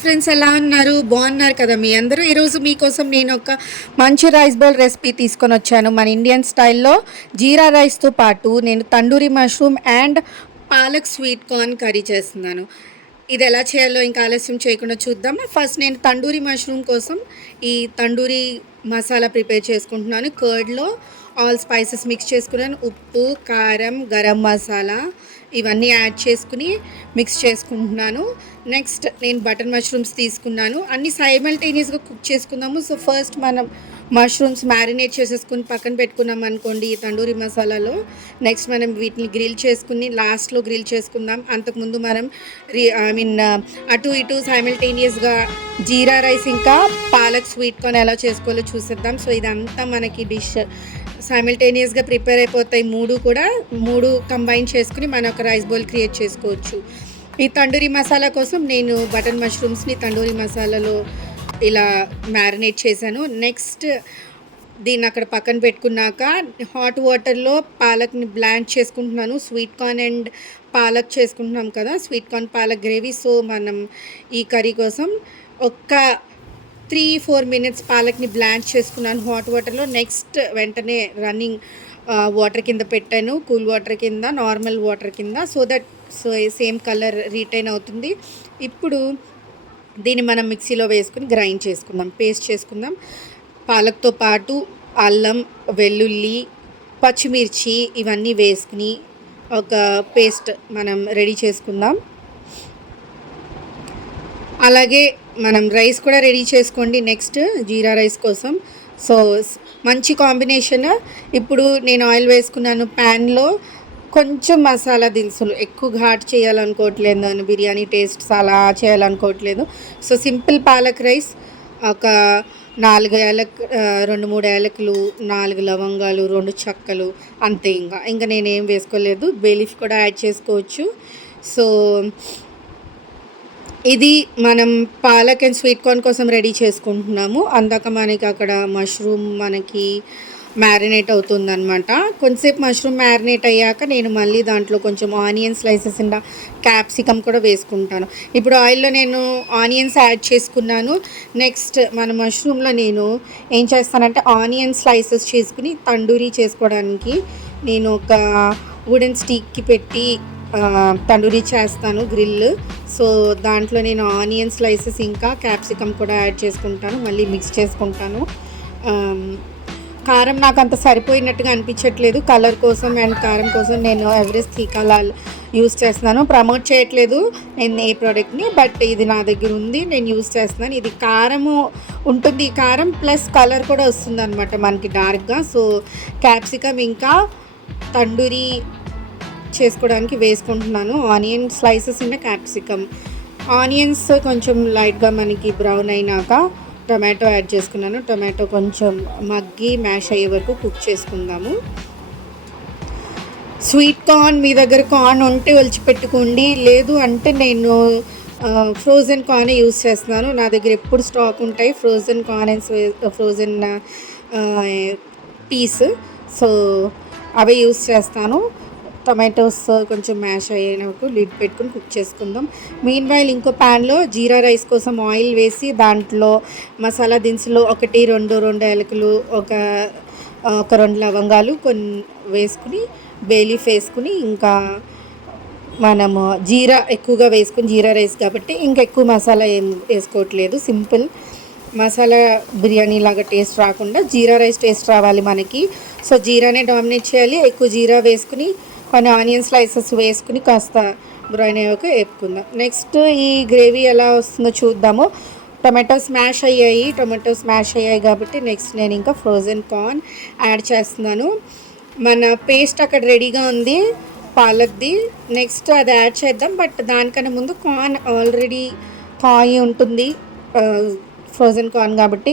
Friends, ఎలా ఉన్నారు? బాగున్నారు కదా మీ అందరూ? ఈరోజు మీకోసం నేను ఒక మంచి రైస్ బౌల్ రెసిపీ తీసుకొని వచ్చాను. మన ఇండియన్ స్టైల్లో జీరా రైస్తో పాటు నేను tandoori mushroom and palak sweet corn curry చేస్తున్నాను. ఇది ఎలా చేయాలో ఇంకా ఆలస్యం చేయకుండా చూద్దామా. ఫస్ట్ నేను తండూరి మష్రూమ్ కోసం ఈ తండూరి మసాలా ప్రిపేర్ చేసుకుంటున్నాను. కర్డ్లో ఆల్ స్పైసెస్ మిక్స్ చేసుకున్నాను. ఉప్పు, కారం, గరం మసాలా ఇవన్నీ యాడ్ చేసుకుని మిక్స్ చేసుకుంటున్నాను. నెక్స్ట్ నేను బటర్ మష్రూమ్స్ తీసుకున్నాను. అన్నీ సైమల్టేనియస్గా కుక్ చేసుకుందాము. సో ఫస్ట్ మనం మష్రూమ్స్ మ్యారినేట్ చేసేసుకుని పక్కన పెట్టుకున్నాం అనుకోండి ఈ తండూరి మసాలాలో. నెక్స్ట్ మనం వీటిని గ్రిల్ చేసుకుని లాస్ట్లో గ్రిల్ చేసుకుందాం. అంతకుముందు మనం అటు ఇటు సైమల్టేనియస్గా జీరా రైస్ ఇంకా పాలక్ స్వీట్ కార్న్ ఎలా చేసుకోవాలో చూసేద్దాం. సో ఇదంతా మనకి డిష్ సైమల్టేనియస్గా ప్రిపేర్ అయిపోతాయి. మూడు కంబైన్ చేసుకుని మనం ఒక రైస్ బౌల్ క్రియేట్ చేసుకోవచ్చు. ఈ తండూరి మసాలా కోసం నేను బటర్ మష్రూమ్స్ని తండూరి మసాలాలో ఇలా మ్యారినేట్ చేశాను. నెక్స్ట్ దీన్ని అక్కడ పక్కన పెట్టుకున్నాక హాట్ వాటర్లో పాలక్ని బ్లాండ్ చేసుకుంటున్నాను. స్వీట్ కార్న్ అండ్ పాలక్ చేసుకుంటున్నాం కదా, sweet corn palak gravy. So మనం ఈ కర్రీ కోసం ఒక్క 3-4 మినిట్స్ పాలక్ని బ్లాండ్ చేసుకున్నాను హాట్ వాటర్లో. నెక్స్ట్ వెంటనే రన్నింగ్ వాటర్ కింద పెట్టాను, కూల్ వాటర్ కింద, నార్మల్ వాటర్ కింద, సో సేమ్ కలర్ రీటైన్ అవుతుంది. ఇప్పుడు దీన్ని మనం మిక్సీలో వేసుకుని గ్రైండ్ చేసుకుందాం, పేస్ట్ చేసుకుందాం. పాలక్తో పాటు అల్లం, వెల్లుల్లి, పచ్చిమిర్చి ఇవన్నీ వేసుకుని ఒక పేస్ట్ మనం రెడీ చేసుకుందాం. అలాగే మనం రైస్ కూడా రెడీ చేసుకోండి నెక్స్ట్ జీరా రైస్ కోసం. సో మంచి కాంబినేషన్. ఇప్పుడు నేను ఆయిల్ వేసుకున్నాను ప్యాన్లో. కొంచెం మసాలా దినుసులు, ఎక్కువ ఘాట్ చేయాలనుకోవట్లేదు, నేను బిర్యానీ టేస్ట్ అలా చేయాలనుకోవట్లేదు. సో సింపుల్ పాలక్ రైస్, ఒక 2-3 యాలకులు, 4 లవంగాలు, 2 చెక్కలు, అంతే. ఇంకా నేనేం వేసుకోలేదు. బే లీఫ్ కూడా యాడ్ చేసుకోవచ్చు. సో ఇది మనం పాలక్ అండ్ స్వీట్ కార్న్ కోసం రెడీ చేసుకుంటున్నాము. అందాక మనకి అక్కడ మష్రూమ్ మనకి మ్యారినేట్ అవుతుందన్నమాట. కొంతసేపు మష్రూమ్ మ్యారినేట్ అయ్యాక నేను మళ్ళీ దాంట్లో కొంచెం ఆనియన్ స్లైసెస్ అండ్ క్యాప్సికమ్ కూడా వేసుకుంటాను. ఇప్పుడు ఆయిల్లో నేను ఆనియన్స్ యాడ్ చేసుకున్నాను. నెక్స్ట్ మన మష్రూమ్లో నేను ఏం చేస్తానంటే ఆనియన్ స్లైసెస్ చేసుకుని తండూరీ చేసుకోవడానికి నేను ఒక వుడెన్ స్టిక్కి పెట్టి తండూరీ చేస్తాను, గ్రిల్. సో దాంట్లో నేను ఆనియన్ స్లైసెస్ ఇంకా క్యాప్సికమ్ కూడా యాడ్ చేసుకుంటాను, మళ్ళీ మిక్స్ చేసుకుంటాను. కారం నాకు అంత సరిపోయినట్టుగా అనిపించట్లేదు. కలర్ కోసం అండ్ కారం కోసం నేను ఎవరెస్ట్ తీకాలాల్ యూస్ చేస్తున్నాను. ప్రమోట్ చేయట్లేదు నేను ఏ ప్రోడక్ట్ని, బట్ ఇది నా దగ్గర ఉంది, నేను యూస్ చేస్తున్నాను. ఇది కారము ఉంటుంది, కారం ప్లస్ కలర్ కూడా వస్తుంది అనమాట మనకి డార్క్గా. సో క్యాప్సికమ్ ఇంకా తండూరీ చేసుకోవడానికి వేసుకుంటున్నాను ఆనియన్ స్లైసెస్ ఇంకా క్యాప్సికమ్. ఆనియన్స్ కొంచెం లైట్గా మనకి బ్రౌన్ అయినాక టొమాటో యాడ్ చేసుకున్నాను. టొమాటో కొంచెం మగ్గి మ్యాష్ అయ్యే వరకు కుక్ చేసుకుందాము. స్వీట్ కార్న్ మీ దగ్గర కార్న్ ఉంటే ఒలిచిపెట్టుకోండి, లేదు అంటే నేను ఫ్రోజన్ కార్న్ యూస్ చేస్తున్నాను. నా దగ్గర ఎప్పుడు స్టాక్ ఉంటాయి frozen corn and frozen peas. So అవి యూస్ చేస్తాను. టొమాటోస్ కొంచెం మ్యాష్ అయ్యేందుకు లిడ్ పెట్టుకుని కుక్ చేసుకుందాం. మీన్ వైల్ ఇంకో ప్యాన్లో జీరా రైస్ కోసం ఆయిల్ వేసి దాంట్లో మసాలా దినుసులు 1-2 యాలకులు, ఒక 2 లవంగాలు వేసుకుని బే లీఫ్ వేసుకుని, ఇంకా మనము జీరా ఎక్కువగా వేసుకుని, జీరా రైస్ కాబట్టి ఇంకా ఎక్కువ మసాలా ఏం వేసుకోవట్లేదు. సింపుల్ మసాలా బిర్యానీ లాగా టేస్ట్ రాకుండా జీరా రైస్ టేస్ట్ రావాలి మనకి. సో జీరానే డామినేట్ చేయాలి. ఎక్కువ జీరా వేసుకుని కొన్ని ఆనియన్ స్లైసెస్ వేసుకుని కాస్త బ్రౌన్ అయ్యాక వేపుకుందాం. నెక్స్ట్ ఈ గ్రేవీ ఎలా వస్తుందో చూద్దాము. టొమాటోస్ మ్యాష్ అయ్యాయి కాబట్టి నెక్స్ట్ నేను ఇంకా ఫ్రోజన్ కార్న్ యాడ్ చేస్తున్నాను. మన పేస్ట్ అక్కడ రెడీగా ఉంది పాలక్ది, నెక్స్ట్ అది యాడ్ చేద్దాం. బట్ దానికన్నా ముందు కార్న్ ఆల్రెడీ థాయి ఉంటుంది, ఫ్రోజన్ కార్న్ కాబట్టి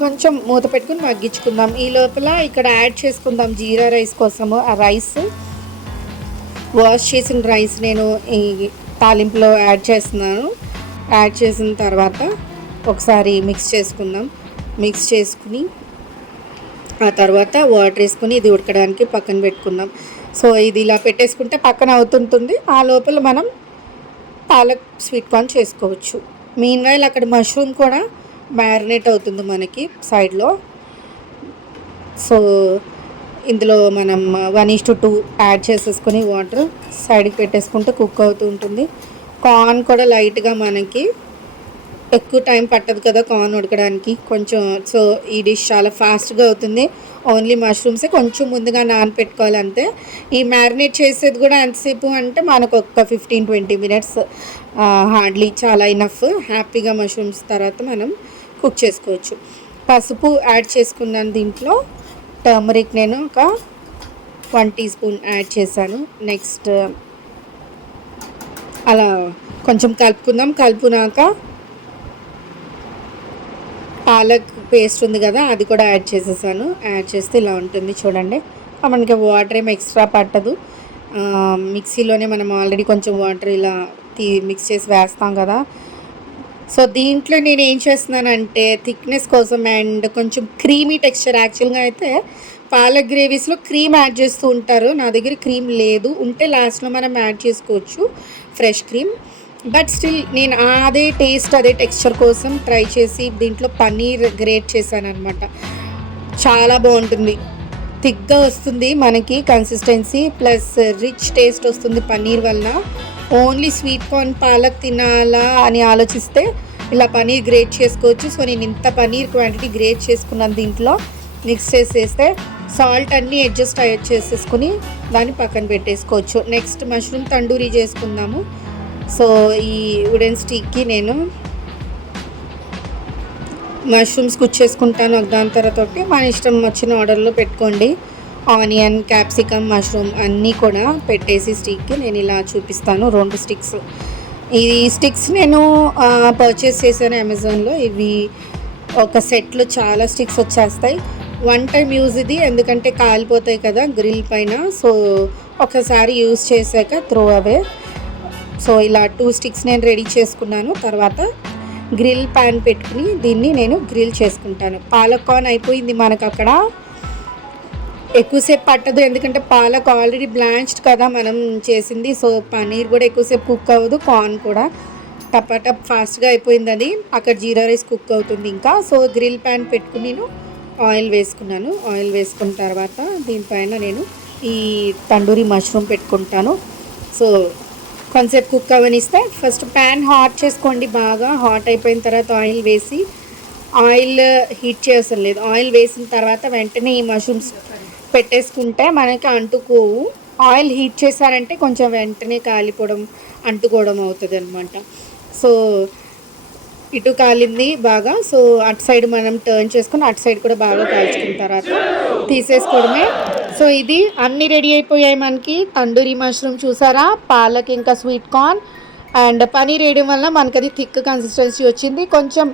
కొంచెం మూత పెట్టుకుని మగ్గించుకుందాం. ఈ లోపల ఇక్కడ యాడ్ చేసుకుందాం జీరా రైస్ కోసము. ఆ రైస్ వాష్ చేసిన రైస్ నేను ఈ తాలింపులో యాడ్ చేస్తున్నాను. యాడ్ చేసిన తర్వాత ఒకసారి మిక్స్ చేసుకుందాం. మిక్స్ చేసుకుని ఆ తర్వాత వాటర్ వేసుకుని ఇది ఉడకడానికి పక్కన పెట్టుకుందాం. సో ఇది ఇలా పెట్టేసుకుంటే పక్కన అవుతుంటుంది. ఆ లోపల మనం పాలక్ స్వీట్ కార్న్ చేసుకోవచ్చు. మీన్ వైల్ అక్కడ మష్రూమ్ కూడా మ్యారినేట్ అవుతుంది మనకి సైడ్లో. సో ఇందులో మనం 1:2 యాడ్ చేసేసుకొని వాటర్ సైడ్కి పెట్టేసుకుంటే కుక్ అవుతూ ఉంటుంది. కార్న్ కూడా లైట్గా మనకి ఎక్కువ టైం పట్టదు కదా కార్న్ ఉడకడానికి కొంచెం. సో ఈ డిష్ చాలా ఫాస్ట్గా అవుతుంది. ఓన్లీ మష్రూమ్సే కొంచెం ముందుగా నానపెట్టుకోవాలి అంతే. ఈ మ్యారినేట్ చేసేది కూడా ఎంతసేపు అంటే మనకు ఒక 15-20 మినిట్స్ హార్డ్లీ చాలా ఇనఫ్. హ్యాపీగా మష్రూమ్స్ తర్వాత మనం కుక్ చేసుకోవచ్చు. పసుపు యాడ్ చేసుకున్నాను దీంట్లో. టర్మరిక్ నేను ఒక 1 టీ స్పూన్ యాడ్ చేశాను. నెక్స్ట్ అలా కొంచెం కలుపుకున్నాక పాలక్ పేస్ట్ ఉంది కదా అది కూడా యాడ్ చేసేసాను. యాడ్ చేస్తే ఇలా ఉంటుంది చూడండి. మనకి వాటర్ ఏమి ఎక్స్ట్రా పట్టదు. మిక్సీలోనే మనం ఆల్రెడీ కొంచెం వాటర్ ఇలా మిక్స్ చేసి వేస్తాం కదా. సో దీంట్లో నేను ఏం చేస్తున్నానంటే థిక్నెస్ కోసం అండ్ కొంచెం క్రీమీ టెక్స్చర్. యాక్చువల్గా అయితే పాలక్ గ్రేవీస్లో క్రీమ్ యాడ్ చేస్తూ ఉంటారు. నా దగ్గర క్రీమ్ లేదు, ఉంటే లాస్ట్లో మనం యాడ్ చేసుకోవచ్చు ఫ్రెష్ క్రీమ్. బట్ స్టిల్ నేను అదే టేస్ట్ అదే టెక్స్చర్ కోసం ట్రై చేసి దీంట్లో పన్నీర్ గ్రేట్ చేశాను అనమాట. చాలా బాగుంటుంది. థిక్గా వస్తుంది మనకి కన్సిస్టెన్సీ, ప్లస్ రిచ్ టేస్ట్ వస్తుంది పన్నీర్ వలన. ఓన్లీ స్వీట్ కార్న్ పాలక్ తినాలా అని ఆలోచిస్తే ఇలా పన్నీర్ గ్రేట్ చేసుకోవచ్చు. సో నేను ఇంత పన్నీర్ క్వాంటిటీ గ్రేట్ చేసుకున్నాను. దీంట్లో మిక్స్ చేసేస్తే సాల్ట్ అన్నీ అడ్జస్ట్ చేసేసుకుని దాన్ని పక్కన పెట్టేసుకోవచ్చు. నెక్స్ట్ మష్రూమ్ తండూరీ చేసుకుందాము. సో ఈ వుడెన్ స్టిక్కి నేను మష్రూమ్స్ కుక్ చేసుకుంటాను. దాని తర్వాత మన ఇష్టం వచ్చిన ఆర్డర్లో పెట్టుకోండి. ఆనియన్, క్యాప్సికమ్, మష్రూమ్ అన్నీ కూడా పెట్టేసి స్టిక్కి నేను ఇలా చూపిస్తాను. 2 స్టిక్స్. ఈ స్టిక్స్ నేను పర్చేస్ చేశాను అమెజాన్లో. ఇవి ఒక సెట్లో చాలా స్టిక్స్ వచ్చేస్తాయి. 1 టైం యూజ్ ఇది, ఎందుకంటే కాలిపోతాయి కదా గ్రిల్ పైన. సో ఒకసారి యూజ్ చేశాక త్రో అవే. సో ఇలా 2 స్టిక్స్ నేను రెడీ చేసుకున్నాను. తర్వాత గ్రిల్ ప్యాన్ పెట్టుకుని దీన్ని నేను గ్రిల్ చేసుకుంటాను. పాలక్ కార్న్ అయిపోయింది మనకు అక్కడ. ఎక్కువసేపు పట్టదు, ఎందుకంటే పాలక్ ఆల్రెడీ బ్లాంచ్డ్ కదా మనం చేసింది. సో పన్నీర్ కూడా ఎక్కువసేపు కుక్ అవ్వదు, కార్న్ కూడా టప్ ఫాస్ట్గా అయిపోయింది. అది అక్కడ జీరా రైస్ కుక్ అవుతుంది ఇంకా. సో గ్రిల్ ప్యాన్ పెట్టుకుని నేను ఆయిల్ వేసుకున్నాను. ఆయిల్ వేసుకున్న తర్వాత దీనిపైన నేను ఈ తండూరి మష్రూమ్ పెట్టుకుంటాను. సో కొంచెంసేపు కుక్ అవ్వనిస్తే ఫస్ట్ ప్యాన్ హాట్ చేసుకోండి. బాగా హాట్ అయిపోయిన తర్వాత ఆయిల్ వేసి, ఆయిల్ హీట్ చేయవసరం లేదు. ఆయిల్ వేసిన తర్వాత వెంటనే ఈ మష్రూమ్స్ పెట్టేసుకుంటే మనకి అంటుకోవు. ఆయిల్ హీట్ చేశారంటే కొంచెం వెంటనే కాలిపోవడం, అంటుకోవడం అవుతుంది అనమాట. సో ఇటు కాలింది బాగా. సో అటు సైడ్ మనం టర్న్ చేసుకుని అటు సైడ్ కూడా బాగా కాల్చుకున్న తర్వాత తీసేసుకోవడమే. సో ఇది అన్నీ రెడీ అయిపోయాయి మనకి. తండూరి మష్రూమ్ చూసారా, పాలక్ ఇంకా స్వీట్ కార్న్ అండ్ పనీర్ వేయడం వల్ల మనకి అది థిక్ కన్సిస్టెన్సీ వచ్చింది. కొంచెం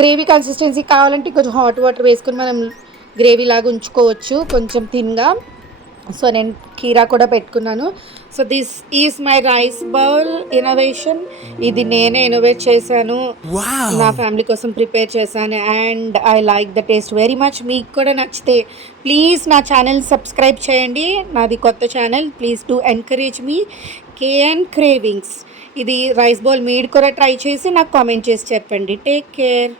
గ్రేవీ కన్సిస్టెన్సీ కావాలంటే కొంచెం హాట్ వాటర్ వేసుకొని మనం గ్రేవీ లాగా ఉంచుకోవచ్చు కొంచెం థిన్గా. సో నేను కీరా కూడా పెట్టుకున్నాను. So this is my rice bowl innovation. ఇది నేనే ఇన్నోవేట్ చేశాను, నా ఫ్యామిలీ కోసం ప్రిపేర్ చేశాను. And I like the taste very much. మీకు కూడా నచ్చితే ప్లీజ్ నా ఛానల్ సబ్స్క్రైబ్ చేయండి. నాది కొత్త channel. Please do encourage me. KN cravings. ఇది రైస్ బౌల్ మీరు కూడా ట్రై చేసి నాకు కామెంట్ చేసి చెప్పండి. Take care.